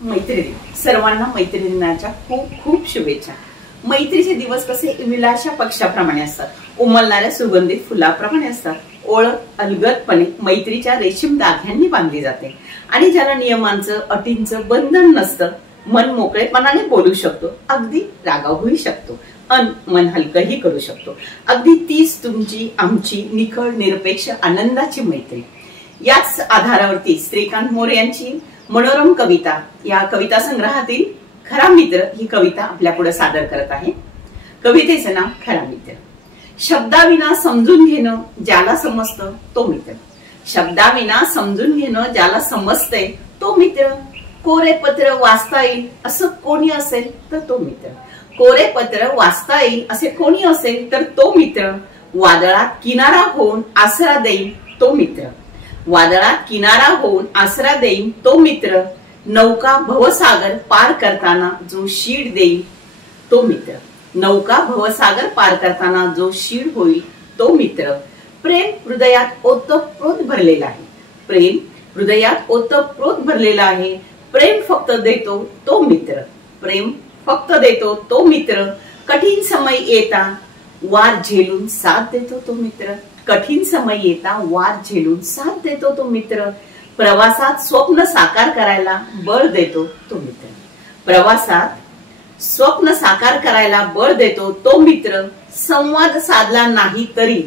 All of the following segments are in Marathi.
मैत्री सर्वांना मैत्री दिनाच्या खूप खूप शुभेच्छा। मैत्रीचे दिवस कसे विलाशा पक्षाप्रमाणे असतात, उमलणाऱ्या सुगंधित फुलाप्रमाणे असतात। ओळख अलगदपणे मैत्रीच्या रेशीम धाग्यांनी बांधली जाते आणि ज्याला नियमांचं अटींचं बंधन नसतं, मन मोकळेपणाने बोलू शकतो, अगदी रागावूही शकतो, मन हलकंही करू शकतो। अगदी तीच तुमची आमची निखळ निरपेक्ष आनंदाची मैत्री। याच आधारावरती श्रीकांत मोरे यांची मनोरम कविता या कविता संग्रहातील खरा मित्र ही कविता आपल्या पुढे सादर करत आहे। कवितेचं नाव खरा मित्र। शब्दाविना समजून घेणं ज्याला समजतं तो मित्र, शब्दाविना समजून घेणं ज्याला समजतंय तो मित्र। कोरे पत्र वाचता येईल असं कोणी असेल तर तो मित्र, कोरे पत्र वाचता येईल असे कोणी असेल तर तो मित्र। वादळात किनारा होऊन आसरा देईल तो मित्र, वादळात किनारा होऊन आसरा देईल तो मित्र। नौका भवसागर पार करताना जो शीड देईल तो मित्र, नौका भवसागर पार करताना जो शीड होईल तो मित्र। प्रेम हृदयात ओतप्रोत भरलेला आहे, प्रेम हृदयात ओतप्रोत भरलेला आहे। प्रेम फक्त देतो तो मित्र, प्रेम फक्त देतो तो मित्र। कठीण समय येता वार झेलून साथ देतो तो मित्र, कठीण समय येता वार झेलून साथ देतो तो मित्र। प्रवासात स्वप्न साकार करायला बळ देतो तो मित्र, प्रवासात स्वप्न साकार करायला बळ देतो तो मित्र। संवाद साधला नाही तरी,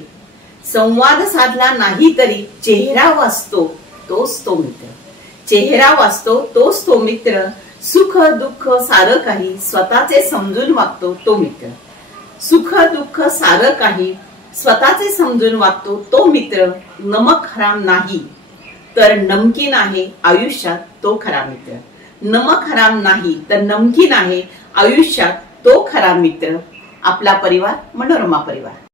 संवाद साधला नाही तरी चेहरा वाचतो तोच तो मित्र, चेहरा वाचतो तोच तो मित्र। सुख दुःख सारं काही स्वतःचे समजून वागतो तो मित्र, सुख दुःख सारं काही स्वतःचे समजून वागतो तो मित्र। नमक हराम नाही तर नमकीन आहे आयुष्यात तो खरा मित्र, नमक हराम नाही तर नमकीन आहे आयुष्यात तो खरा मित्र। आपला परिवार मनोरमा परिवार।